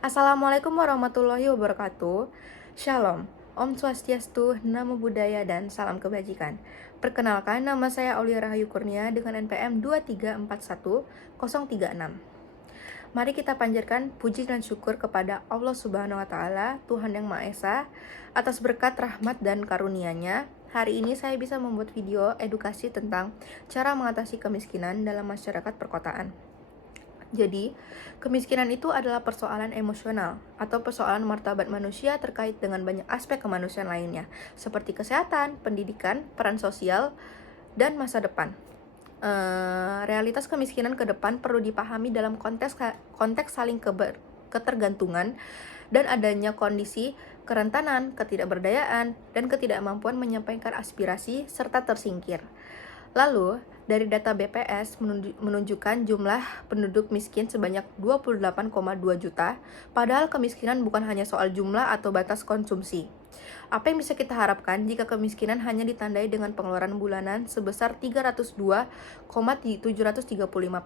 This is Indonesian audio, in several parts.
Assalamualaikum warahmatullahi wabarakatuh. Shalom, Om Swastiastu, Namo Buddhaya, dan salam kebajikan. Perkenalkan, nama saya Aulia Rahayu Kurnia dengan NPM 2341036. Mari kita panjatkan puji dan syukur kepada Allah Subhanahu wa Ta'ala, Tuhan Yang Maha Esa, atas berkat rahmat dan karunia-Nya. Hari ini saya bisa membuat video edukasi tentang cara mengatasi kemiskinan dalam masyarakat perkotaan. Jadi, kemiskinan itu adalah persoalan emosional atau persoalan martabat manusia terkait dengan banyak aspek kemanusiaan lainnya, seperti kesehatan, pendidikan, peran sosial, dan masa depan. Realitas kemiskinan ke depan perlu dipahami dalam konteks saling ketergantungan dan adanya kondisi kerentanan, ketidakberdayaan, dan ketidakmampuan menyampaikan aspirasi serta tersingkir. Lalu, dari data BPS menunjukkan jumlah penduduk miskin sebanyak 28,2 juta, padahal kemiskinan bukan hanya soal jumlah atau batas konsumsi. Apa yang bisa kita harapkan jika kemiskinan hanya ditandai dengan pengeluaran bulanan sebesar 302,735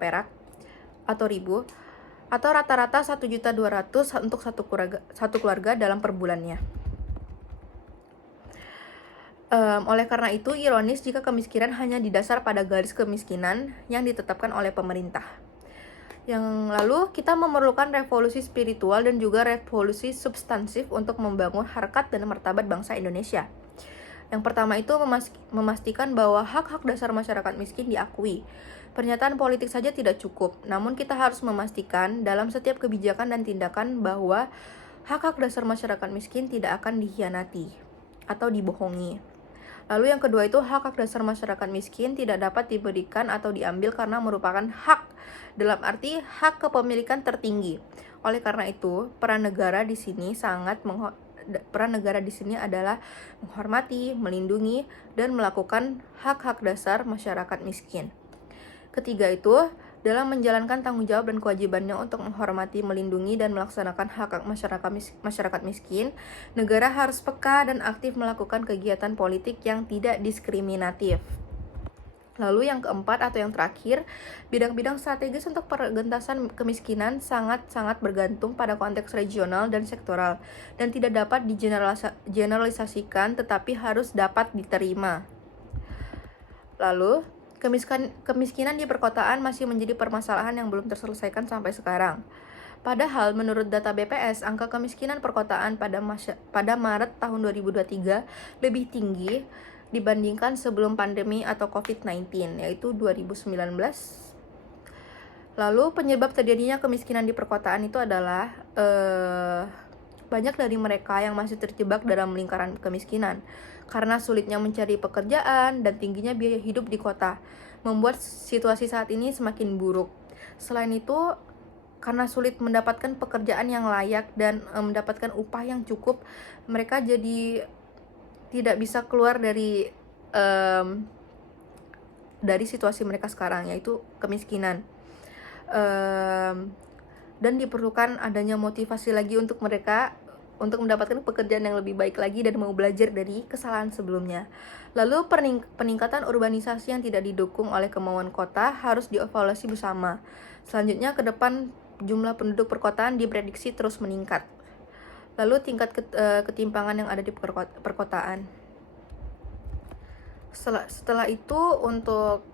perak atau ribu, atau rata-rata 1.200.000 untuk satu keluarga dalam per bulannya. Oleh karena itu, ironis jika kemiskinan hanya didasar pada garis kemiskinan yang ditetapkan oleh pemerintah. Yang lalu, kita memerlukan revolusi spiritual dan juga revolusi substansif untuk membangun harkat dan martabat bangsa Indonesia. Yang pertama itu memastikan bahwa hak-hak dasar masyarakat miskin diakui. Pernyataan politik saja tidak cukup, namun kita harus memastikan dalam setiap kebijakan dan tindakan bahwa hak-hak dasar masyarakat miskin tidak akan dikhianati atau dibohongi. Lalu yang kedua itu hak-hak dasar masyarakat miskin tidak dapat diberikan atau diambil karena merupakan hak, dalam arti hak kepemilikan tertinggi. Oleh karena itu, peran negara di sini adalah menghormati, melindungi, dan melakukan hak-hak dasar masyarakat miskin. Ketiga itu, dalam menjalankan tanggung jawab dan kewajibannya untuk menghormati, melindungi, dan melaksanakan hak masyarakat miskin, negara harus peka dan aktif melakukan kegiatan politik yang tidak diskriminatif. Lalu yang keempat atau yang terakhir, bidang-bidang strategis untuk pengentasan kemiskinan sangat-sangat bergantung pada konteks regional dan sektoral, dan tidak dapat digeneralisasikan tetapi harus dapat diterima. Lalu, kemiskinan di perkotaan masih menjadi permasalahan yang belum terselesaikan sampai sekarang. Padahal menurut data BPS, angka kemiskinan perkotaan pada Maret tahun 2023 lebih tinggi dibandingkan sebelum pandemi atau COVID-19, yaitu 2019. Lalu penyebab terjadinya kemiskinan di perkotaan itu adalah banyak dari mereka yang masih terjebak dalam lingkaran kemiskinan karena sulitnya mencari pekerjaan dan tingginya biaya hidup di kota, membuat situasi saat ini semakin buruk. Selain itu, karena sulit mendapatkan pekerjaan yang layak dan mendapatkan upah yang cukup, mereka jadi tidak bisa keluar dari situasi mereka sekarang, yaitu kemiskinan. Dan diperlukan adanya motivasi lagi untuk mereka untuk mendapatkan pekerjaan yang lebih baik lagi dan mau belajar dari kesalahan sebelumnya. Lalu peningkatan urbanisasi yang tidak didukung oleh kemauan kota harus dievaluasi bersama. Selanjutnya ke depan jumlah penduduk perkotaan diprediksi terus meningkat. Lalu tingkat ketimpangan yang ada di perkotaan. Setelah itu untuk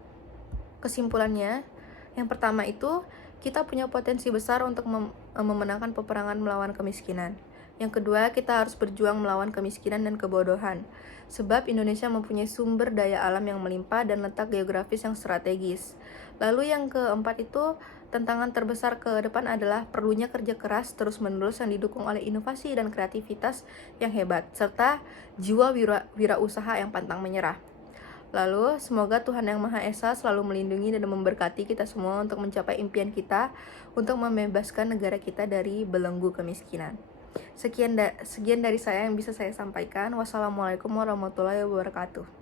kesimpulannya, yang pertama itu kita punya potensi besar untuk memenangkan peperangan melawan kemiskinan. Yang kedua, kita harus berjuang melawan kemiskinan dan kebodohan. Sebab Indonesia mempunyai sumber daya alam yang melimpah dan letak geografis yang strategis. Lalu yang keempat itu, tantangan terbesar ke depan adalah perlunya kerja keras terus-menerus yang didukung oleh inovasi dan kreativitas yang hebat, serta jiwa wirausaha yang pantang menyerah. Lalu, semoga Tuhan Yang Maha Esa selalu melindungi dan memberkati kita semua untuk mencapai impian kita untuk membebaskan negara kita dari belenggu kemiskinan. Sekian dari saya yang bisa saya sampaikan. Wassalamualaikum warahmatullahi wabarakatuh.